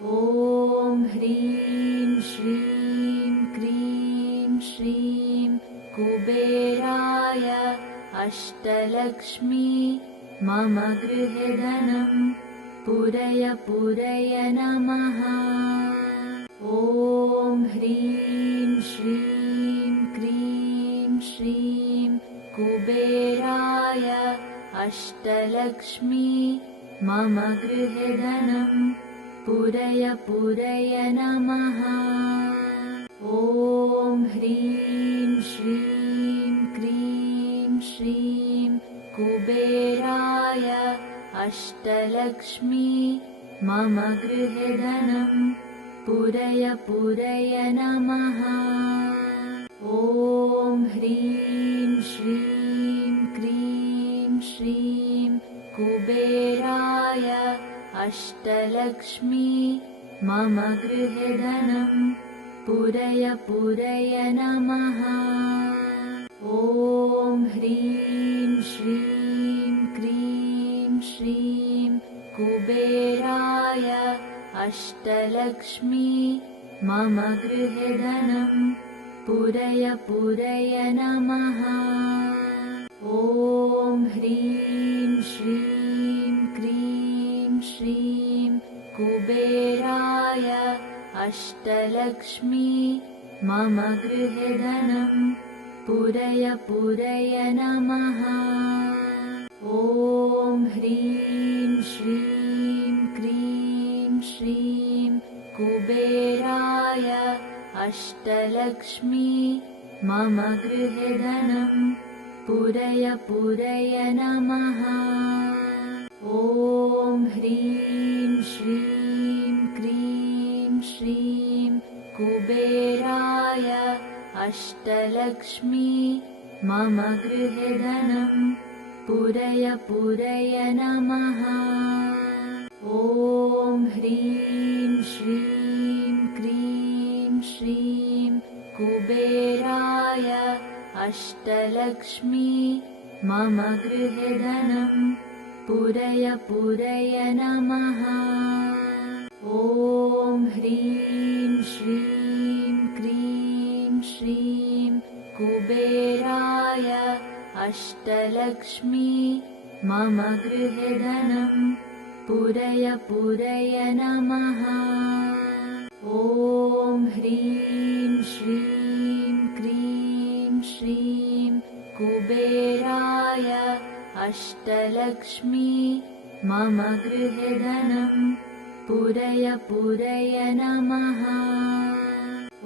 ॐ ह्रीं श्रीं क्रीं श्रीं कुबेराय अष्टलक्ष्मी मम गृहे धनं पूरय पूरय नमः। ॐ ह्रीं श्रीं क्रीं श्रीं कुबेराय अष्टलक्ष्मी मम गृहे धनं पूरय पूरय नमः। ॐ ह्रीं श्रीं क्रीं श्रीं कुबेराय अष्टलक्ष्मी मम गृहे धनं पूरय पूरय नमः। ॐ ह्रीं श्रीं क्रीं श्रीं कुबेराय अष्टलक्ष्मी मम गृहे धनं पूरय पूरय नमः। ॐ ह्रीं श्रीं क्रीं श्रीं कुबेराय अष्टलक्ष्मी मम गृहे धनं पूरय पूरय नमः। ॐ ह्रीं श्रीं क्रीं श्रीं कुबेराय अष्टलक्ष्मी मम गृहे धनं पूरय पूरय नमः। ॐ ह्रीं श्रीं क्रीं श्रीं कुबेराय अष्टलक्ष्मी मम गृहे धनं पूरय पूरय नमः। ॐ ह्रीं श्रीं क्रीं श्रीं कुबेराय अष्टलक्ष्मी मम गृहे धनं पूरय पूरय नमः। ॐ ह्रीं श्रीं क्रीं श्रीं कुबेराय अष्टलक्ष्मी मम गृहे धनं पूरय पूरय नमः। ॐ ह्रीं श्रीं क्रीं श्रीं कुबेराय अष्टलक्ष्मी मम गृहे धनं पूरय पूरय नमः। ॐ ह्रीं श्रीं क्रीं श्रीं कुबेराय अष्टलक्ष्मी मम गृहे धनं पूरय पूरय नमः।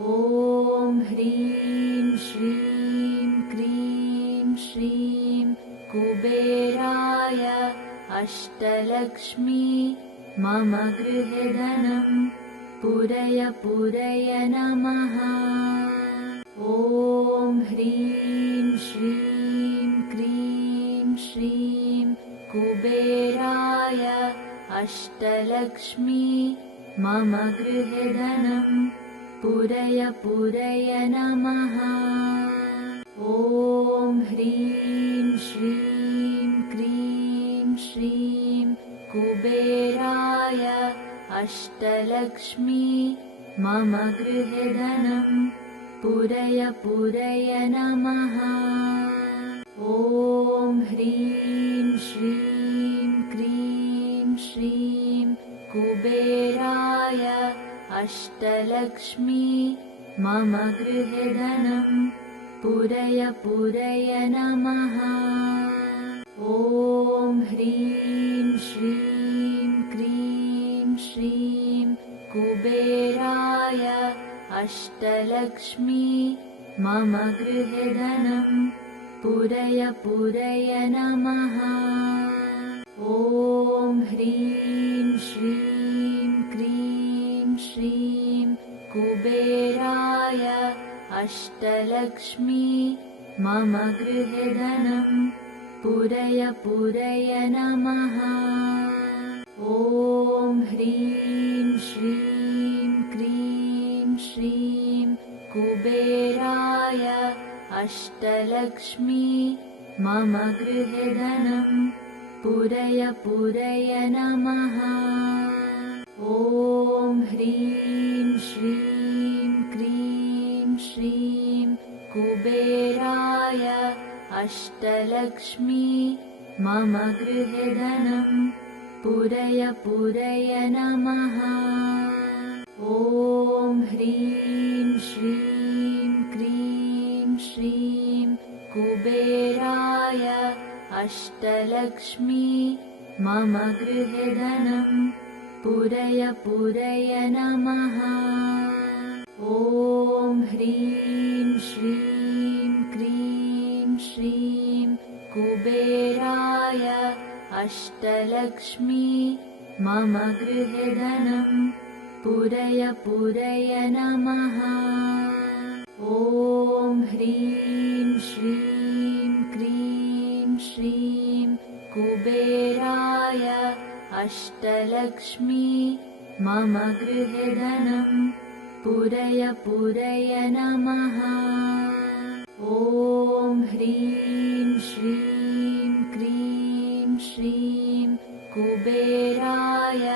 ॐ ह्रीं श्रीं क्रीं श्रीं कुबेराय अष्टलक्ष्मी मम गृहे धनं पूरय पूरय नमः। ॐ ह्रीं श्रीं क्रीं श्रीं कुबेराय अष्टलक्ष्मी मम गृहे धनं पूरय पूरय नमः। ॐ ह्रीं श्रीं क्रीं श्रीं कुबेराय अष्टलक्ष्मी मम गृहे धनं पूरय पूरय नमः। ॐ ह्रीं श्रीं क्रीं श्रीं कुबेराय अष्टलक्ष्मी मम गृहे धनं पूरय पूरय नमः। ॐ ह्रीं श्रीं क्रीं श्रीं कुबेराय अष्टलक्ष्मी मम गृहे धनं पूरय पूरय नमः। ॐ ह्रीं श्रीं क्रीं श्रीं कुबेराय अष्टलक्ष्मी मम गृहे धनं पूरय पूरय नमः। ॐ ह्रीं श्रीं क्रीं श्रीं कुबेराय अष्टलक्ष्मी मम गृहे धनं पूरय पूरय नमः। ॐ अष्टलक्ष्मी मम गृहे धनं पूरय पूरय नमः। ॐ ह्रीं श्रीं क्रीं श्रीं कुबेराय अष्टलक्ष्मी मम गृहे धनं पूरय पूरय नमः। ॐ ह्रीं श्रीं क्रीं श्रीं कुबेराय अष्टलक्ष्मी मम गृहे धनं पूरय पूरय नमः। ॐ ह्रीं श्रीं क्रीं श्रीं कुबेराय अष्टलक्ष्मी मम गृहे धनं पूरय पूरय नमः। ॐ ह्रीं श्रीं क्रीं श्रीं कुबेराय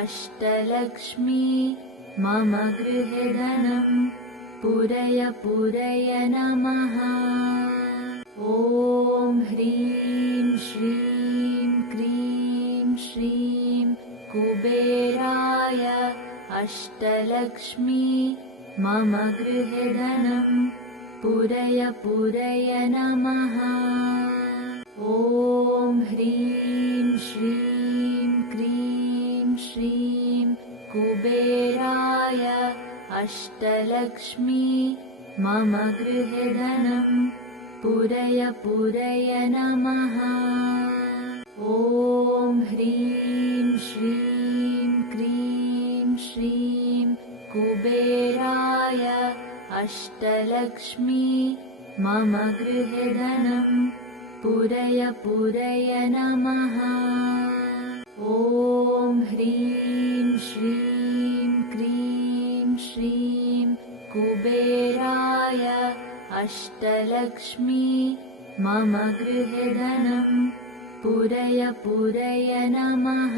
अष्टलक्ष्मी मम गृहे धनं पूरय पूरय नमः। ॐ ह्रीं श्रीं क्रीं श्रीं कुबेराय अष्टलक्ष्मी मम गृहे धनं पूरय पूरय नमः। ॐ ह्रीं श्रीं क्रीं श्रीं कुबेराय अष्टलक्ष्मी मम गृहे धनं पूरय पूरय नमः। ॐ ह्रीं श्रीं क्रीं श्रीं कुबेराय अष्टलक्ष्मी मम गृहे धनं पूरय पूरय नमः। ॐ ह्रीं श्रीं क्रीं श्रीं कुबेराय अष्टलक्ष्मी मम गृहे धनं पूरय पूरय नमः।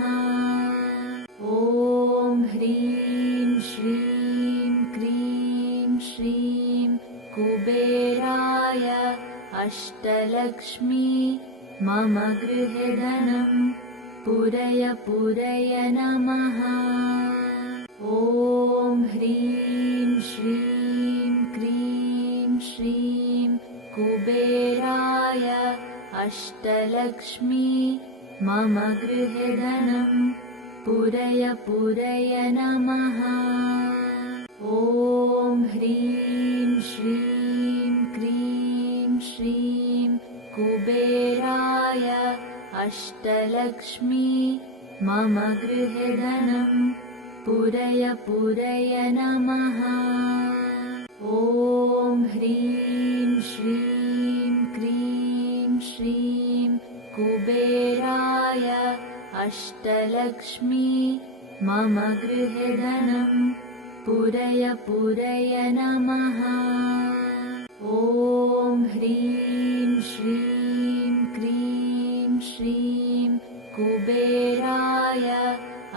ॐ ह्रीं श्रीं क्रीं श्रीं कुबेराय अष्टलक्ष्मी मम गृहे धनं पूरय पूरय नमः। ॐ ह्रीं श्रीं क्रीं श्रीं कुबेराय अष्टलक्ष्मी मम गृहे धनं पूरय पूरय नमः। ॐ ह्रीं श्रीं क्रीं श्रीं कुबेराय अष्टलक्ष्मी मम गृहे धनं पूरय पूरय नमः। ॐ ह्रीं श्रीं क्रीं श्रीं कुबेराय अष्टलक्ष्मी मम गृहे धनं पूरय पूरय नमः। ॐ ह्रीं श्रीं क्रीं श्रीं कुबेराय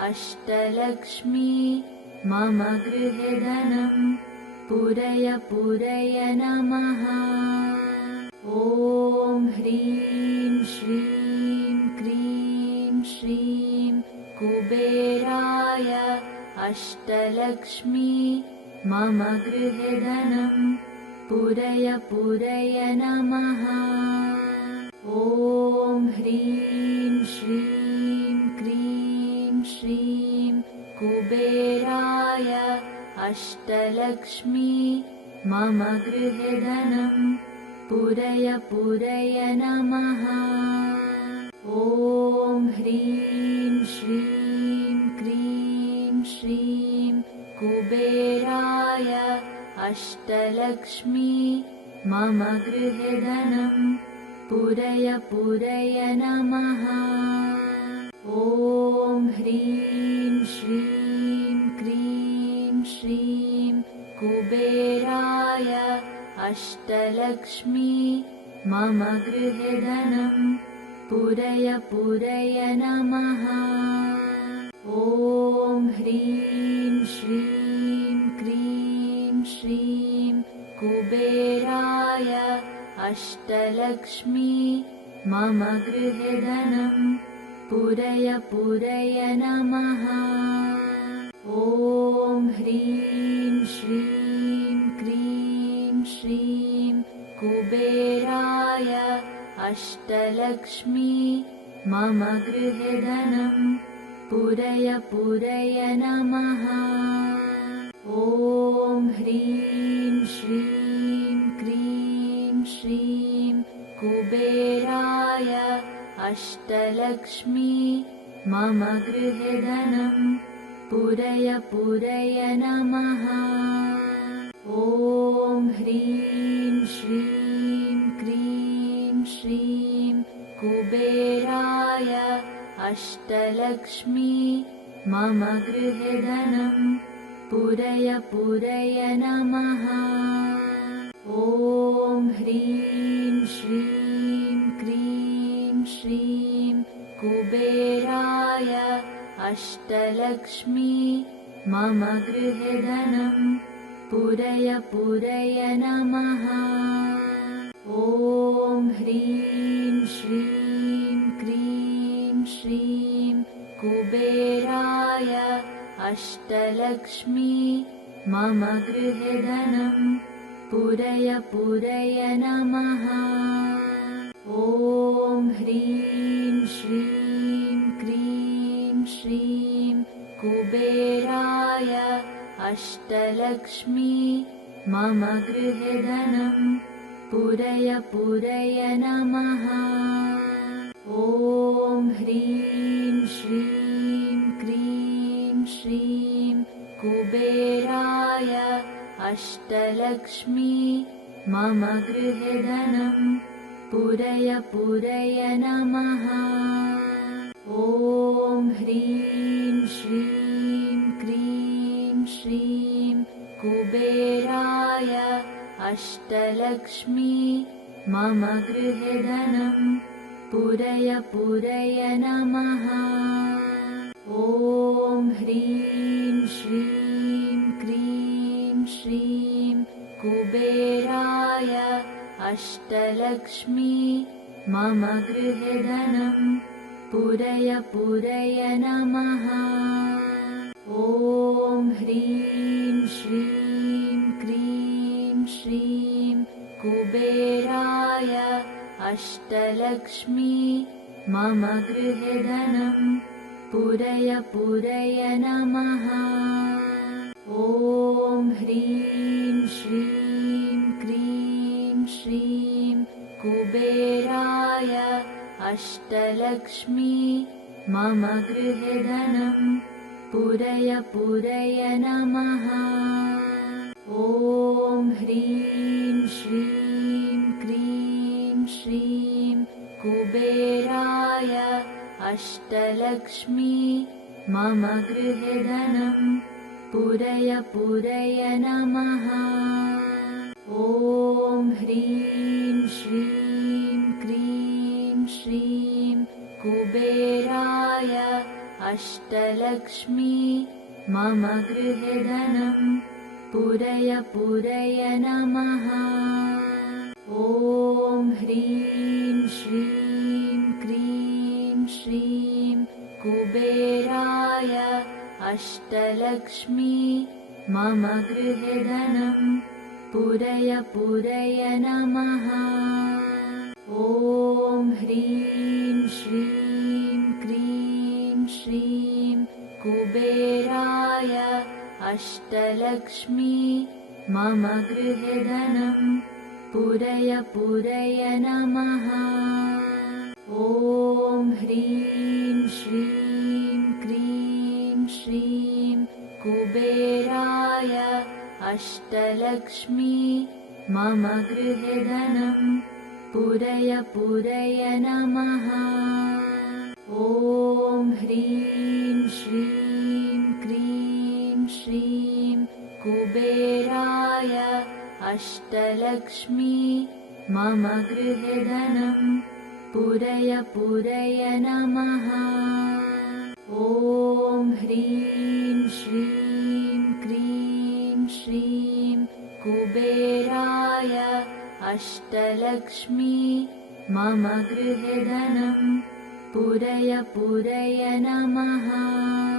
अष्टलक्ष्मी मम गृहे धनं पूरय पूरय नमः। ॐ ह्रीं श्रीं क्रीं श्रीं कुबेराय अष्टलक्ष्मी मम गृहे धनं पूरय पूरय नमः। ॐ ह्रीं श्रीं क्रीं श्रीं कुबेराय अष्टलक्ष्मी मम गृहे धनं पूरय पूरय नमः। ॐ ह्रीं श्रीं क्रीं श्रीं कुबेराय अष्टलक्ष्मी मम गृहे धनं पूरय पूरय नमः। ॐ ह्रीं श्रीं क्रीं श्रीं कुबेराय अष्टलक्ष्मी मम गृहे धनं पूरय पूरय नमः। ॐ ह्रीं श्रीं क्रीं श्रीं कुबेराय अष्टलक्ष्मी मम गृहे धनं पूरय पूरय नमः। ॐ ह्रीं श्रीं क्रीं श्रीं कुबेराय अष्टलक्ष्मी मम गृहे धनं पूरय पूरय नमः। ॐ ह्रीं श्रीं क्रीं श्रीं कुबेराय अष्टलक्ष्मी मम गृहे धनं पूरय पूरय नमः। ॐ ह्रीं श्रीं क्रीं श्रीं कुबेराय अष्टलक्ष्मी मम गृहे धनं पूरय पूरय नमः। ॐ ह्रीं श्रीं क्रीं श्रीं कुबेराय अष्टलक्ष्मी मम गृहे धनं पूरय पूरय नमः। ॐ ह्रीं श्रीं क्रीं श्रीं कुबेराय अष्टलक्ष्मी मम गृहे धनं पूरय पूरय नमः। ॐ ह्रीं श्रीं क्रीं श्रीं कुबेराय अष्टलक्ष्मी मम गृहे धनं पूरय पूरय नमः। ॐ ह्रीं श्रीं क्रीं श्रीं कुबेराय अष्टलक्ष्मी मम गृहे धनं पूरय पूरय नमः। ॐ ह्रीं श्रीं क्रीं श्रीं कुबेराय अष्टलक्ष्मी मम गृहे धनं पूरय पूरय नमः। ॐ ह्रीं श्रीं क्रीं श्रीं कुबेराय अष्टलक्ष्मी मम गृहे धनं पूरय पूरय नमः। ॐ ह्रीं श्रीं क्रीं श्रीं कुबेराय अष्टलक्ष्मी मम गृहे धनं पूरय पूरय नमः। ॐ ह्रीं श्रीं क्रीं श्रीं कुबेराय अष्टलक्ष्मी मम गृहे धनं पूरय पूरय नमः। ॐ ह्रीं श्रीं क्रीं श्रीं कुबेराय अष्टलक्ष्मी मम गृहे धनं पूरय पूरय नमः। ॐ ह्रीं श्रीं क्रीं श्रीं कुबेराय अष्टलक्ष्मी मम गृहे धनं पूरय पूरय नमः। ॐ ह्रीं श्रीं क्रीं श्रीं कुबेराय अष्टलक्ष्मी मम गृहे धनं पूरय पूरय नमः। ॐ ह्रीं श्रीं क्रीं श्रीं कुबेराय अष्टलक्ष्मी मम गृहे धनं पूरय पूरय नमः। ॐ ह्रीं श्रीं क्रीं श्रीं कुबेराय अष्टलक्ष्मी मम गृहे धनं पूरय पूरय नमः। ॐ ह्रीं श्रीं क्रीं श्रीं कुबेराय अष्टलक्ष्मी मम गृहे धनं पूरय पूरय नमः। ॐ ह्रीं श्रीं क्रीं श्रीं कुबेराय अष्टलक्ष्मी मम गृहे धनं पूरय पूरय नमः।